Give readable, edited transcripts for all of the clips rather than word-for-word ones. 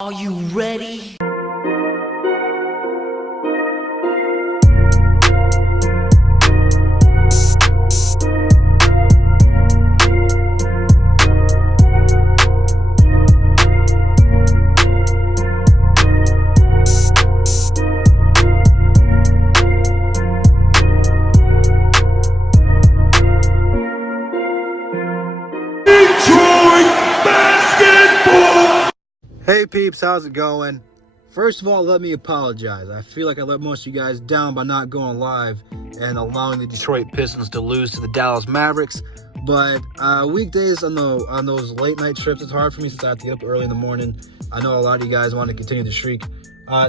Are you ready? Hey peeps, how's it going? First of all, let me apologize. I feel like I let most of you guys down by not going live and allowing the Detroit Pistons to lose to the Dallas Mavericks. But weekdays on those late night trips, it's hard for me since I have to get up early in the morning. I know a lot of you guys want to continue the streak.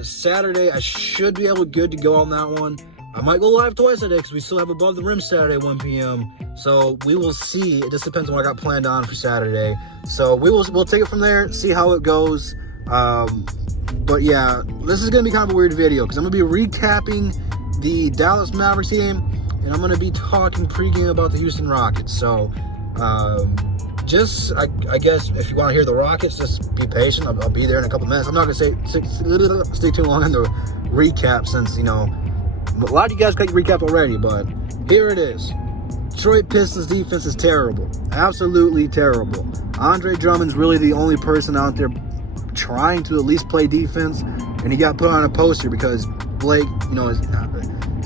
Saturday, I should be good to go on that one. I might go live twice today because we still have Above the Rim Saturday at 1 p.m. So we will see. It just depends on what I got planned on for Saturday. So we'll take it from there, see how it goes. But yeah, this is going to be kind of a weird video because I'm going to be recapping the Dallas Mavericks game, and I'm going to be talking pregame about the Houston Rockets. So I guess if you want to hear the Rockets, just be patient. I'll be there in a couple minutes. I'm not going to stay too long on the recap since, you know, a lot of you guys got your recap already, but here it is. Detroit Pistons defense is terrible. Absolutely terrible. Andre Drummond's really the only person out there trying to at least play defense, and he got put on a poster because Blake, you know, is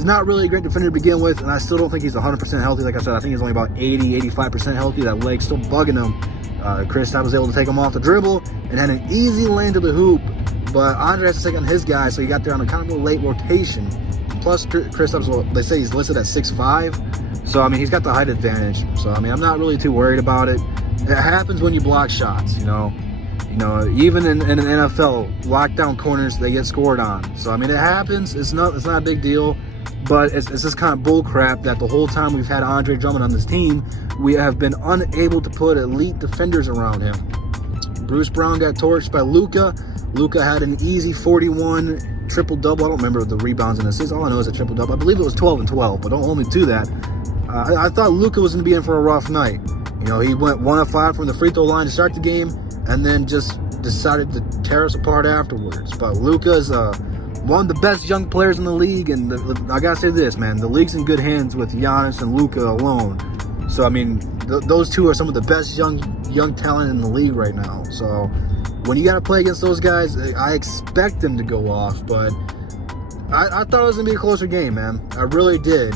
not really a great defender to begin with, and I still don't think he's 100% healthy. Like I said, I think he's only about 85% healthy. That leg's still bugging him. Kristaps was able to take him off the dribble and had an easy lane to the hoop, but Andre has to take on his guy, so he got there on a kind of a late rotation. Plus, Kristaps, well, they say he's listed at 6'5", so I mean he's got the height advantage. So I mean I'm not really too worried about it. It happens when you block shots, you know. Even in an NFL, lockdown corners they get scored on. So I mean it happens. It's not a big deal, but it's just kind of bull crap that the whole time we've had Andre Drummond on this team, we have been unable to put elite defenders around him. Bruce Brown got torched by Luka. Luka had an easy 41 triple-double. I don't remember the rebounds and assists. All I know is a triple-double. I believe it was 12 and 12, but don't hold me to that. I thought Luka was going to be in for a rough night. You know, he went 1 of 5 from the free throw line to start the game and then just decided to tear us apart afterwards. But Luka is one of the best young players in the league, and I got to say this, man, the league's in good hands with Giannis and Luka alone. So, I mean, those two are some of the best young talent in the league right now. So, when you got to play against those guys, I expect them to go off, but I thought it was going to be a closer game, man. I really did.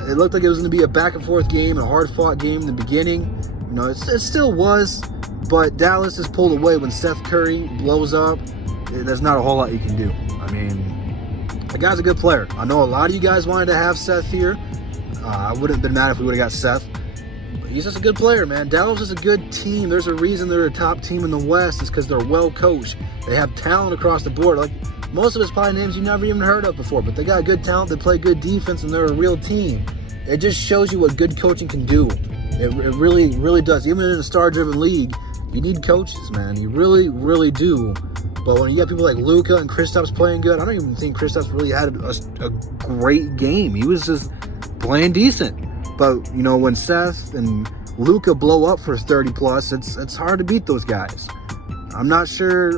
It looked like it was going to be a back-and-forth game, a hard-fought game in the beginning. You know, it still was, but Dallas is pulled away when Seth Curry blows up. There's not a whole lot you can do. I mean, the guy's a good player. I know a lot of you guys wanted to have Seth here. I wouldn't have been mad if we would have got Seth. He's just a good player, man. Dallas is a good team. There's a reason they're a top team in the West. It's because they're well coached. They have talent across the board. Like, most of it's probably names you never even heard of before, but they got good talent. They play good defense, and they're a real team. It just shows you what good coaching can do. It really, really does. Even in a star-driven league, you need coaches, man. You really, really do. But when you got people like Luka and Kristaps playing good, I don't even think Kristaps really had a great game. He was just playing decent. But, you know, when Seth and Luka blow up for 30-plus, it's hard to beat those guys. I'm not sure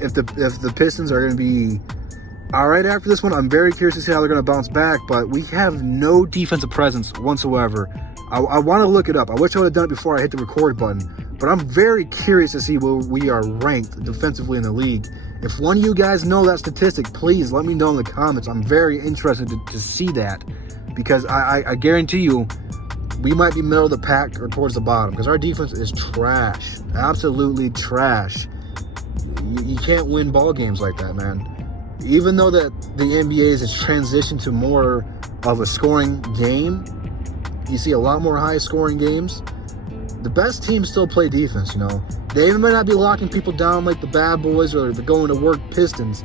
if the Pistons are going to be all right after this one. I'm very curious to see how they're going to bounce back, but we have no defensive presence whatsoever. I want to look it up. I wish I would have done it before I hit the record button, but I'm very curious to see where we are ranked defensively in the league. If one of you guys know that statistic, please let me know in the comments. I'm very interested to see that, because I guarantee you we might be middle of the pack or towards the bottom, because our defense is trash. Absolutely trash. You can't win ball games like that, man. Even though that the NBA has transitioned to more of a scoring game, you see a lot more high-scoring games. The best teams still play defense, you know. They might not be locking people down like the bad boys or the going-to-work Pistons,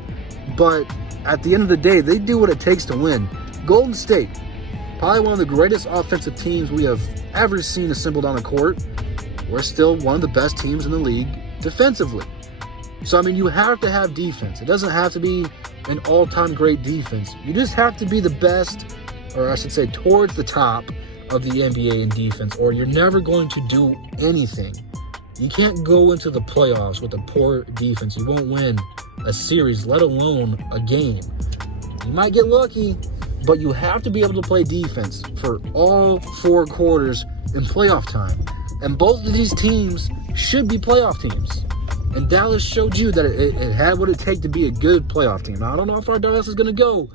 but at the end of the day, they do what it takes to win. Golden State, probably one of the greatest offensive teams we have ever seen assembled on a court. We're still one of the best teams in the league defensively. So, I mean, you have to have defense. It doesn't have to be an all-time great defense. You just have to be the best, or I should say towards the top of the NBA in defense, or you're never going to do anything. You can't go into the playoffs with a poor defense. You won't win a series, let alone a game. You might get lucky, but you have to be able to play defense for all 4 quarters in playoff time. And both of these teams should be playoff teams. And Dallas showed you that it had what it takes to be a good playoff team. Now, I don't know how far Dallas is going to go.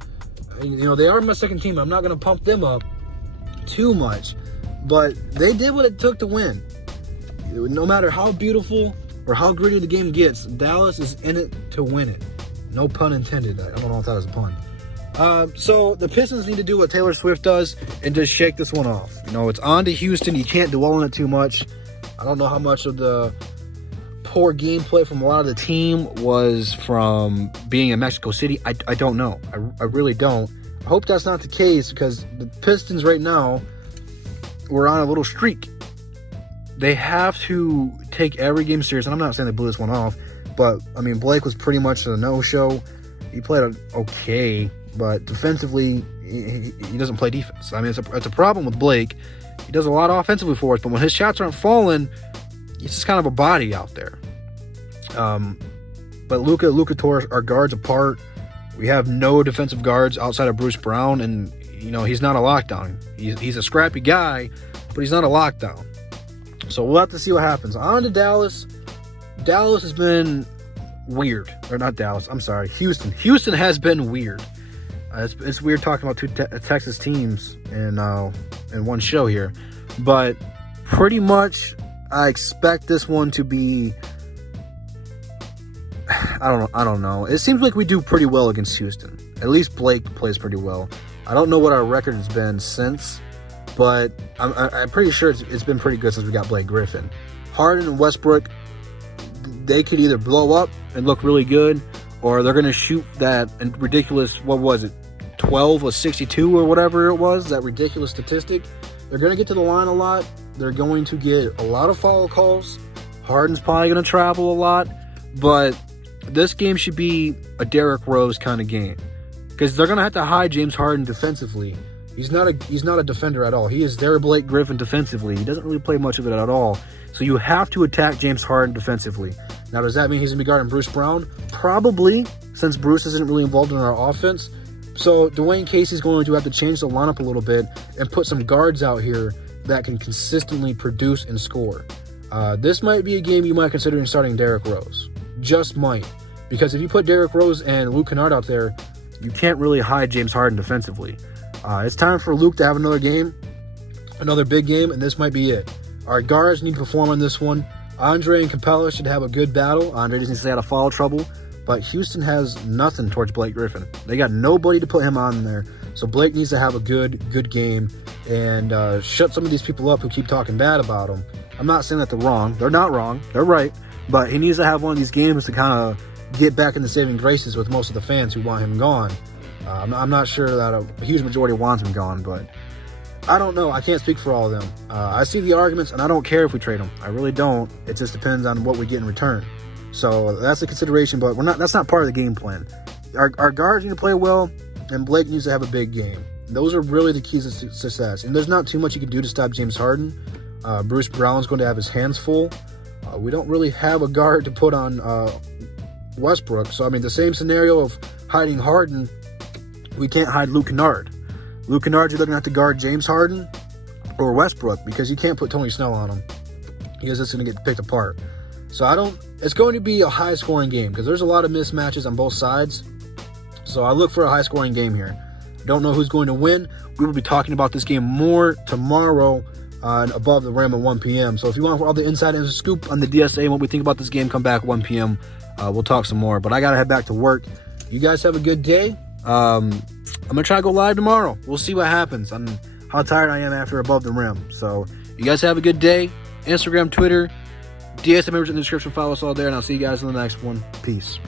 You know, they are my second team. I'm not going to pump them up too much. But they did what it took to win. No matter how beautiful or how gritty the game gets, Dallas is in it to win it. No pun intended. I don't know if that was a pun. So the Pistons need to do what Taylor Swift does and just shake this one off. You know, it's on to Houston. You can't dwell on it too much. I don't know how much of the poor gameplay from a lot of the team was from being in Mexico City. I don't know. I really don't. I hope that's not the case, because the Pistons right now, we're on a little streak. They have to take every game serious. And I'm not saying they blew this one off, but I mean, Blake was pretty much a no-show. He played okay, but defensively, he doesn't play defense. I mean, it's a problem with Blake. He does a lot offensively for us, but when his shots aren't falling, he's just kind of a body out there. But Luka tore our guards apart. We have no defensive guards outside of Bruce Brown, and you know, he's not a lockdown. He's a scrappy guy, but he's not a lockdown. So we'll have to see what happens. On to Dallas. Dallas has been weird. Or not Dallas, I'm sorry. Houston. Houston has been weird. It's weird talking about 2 Texas teams in one show here. But pretty much I expect this one to be... I don't know. It seems like we do pretty well against Houston. At least Blake plays pretty well. I don't know what our record has been since, but I'm pretty sure it's been pretty good since we got Blake Griffin. Harden and Westbrook, they could either blow up and look really good, or they're going to shoot that ridiculous, what was it, 12 or 62 or whatever it was, that ridiculous statistic. They're going to get to the line a lot. They're going to get a lot of foul calls. Harden's probably going to travel a lot, but this game should be a Derrick Rose kind of game, because they're going to have to hide James Harden defensively. He's not a defender at all. He is their Blake Griffin defensively. He doesn't really play much of it at all. So you have to attack James Harden defensively. Now, does that mean he's going to be guarding Bruce Brown? Probably, since Bruce isn't really involved in our offense. So Dwayne Casey's going to have to change the lineup a little bit and put some guards out here that can consistently produce and score. This might be a game you might consider starting Derrick Rose. Just might. Because if you put Derrick Rose and Luke Kennard out there, you can't really hide James Harden defensively. It's time for Luke to have another game, another big game, and this might be it. Our guards need to perform on this one. Andre and Capella should have a good battle. Andre just needs to stay out of foul trouble. But Houston has nothing towards Blake Griffin. They got nobody to put him on there. So Blake needs to have a good game and shut some of these people up who keep talking bad about him. I'm not saying that they're wrong. They're not wrong. They're right. But he needs to have one of these games to kind of get back in the saving graces with most of the fans who want him gone. I'm not sure that a huge majority wants him gone, but I don't know. I can't speak for all of them. I see the arguments, and I don't care if we trade him. I really don't. It just depends on what we get in return. So that's a consideration, but that's not part of the game plan. Our guards need to play well, and Blake needs to have a big game. Those are really the keys to success. And there's not too much you can do to stop James Harden. Bruce Brown's going to have his hands full. We don't really have a guard to put on Westbrook. So, I mean, the same scenario of hiding Harden, we can't hide Luke Kennard. Luke Kennard, you're going to have to guard James Harden or Westbrook, because you can't put Tony Snell on him. He's just going to get picked apart. So it's going to be a high-scoring game, because there's a lot of mismatches on both sides. So I look for a high-scoring game here. Don't know who's going to win. We will be talking about this game more tomorrow on Above the Rim at 1 p.m. So if you want all the inside scoop on the DSA and what we think about this game, come back 1 p.m. We'll talk some more. But I got to head back to work. You guys have a good day. I'm going to try to go live tomorrow. We'll see what happens on how tired I am after Above the Rim. So you guys have a good day. Instagram, Twitter, DSA members in the description. Follow us all there, and I'll see you guys in the next one. Peace.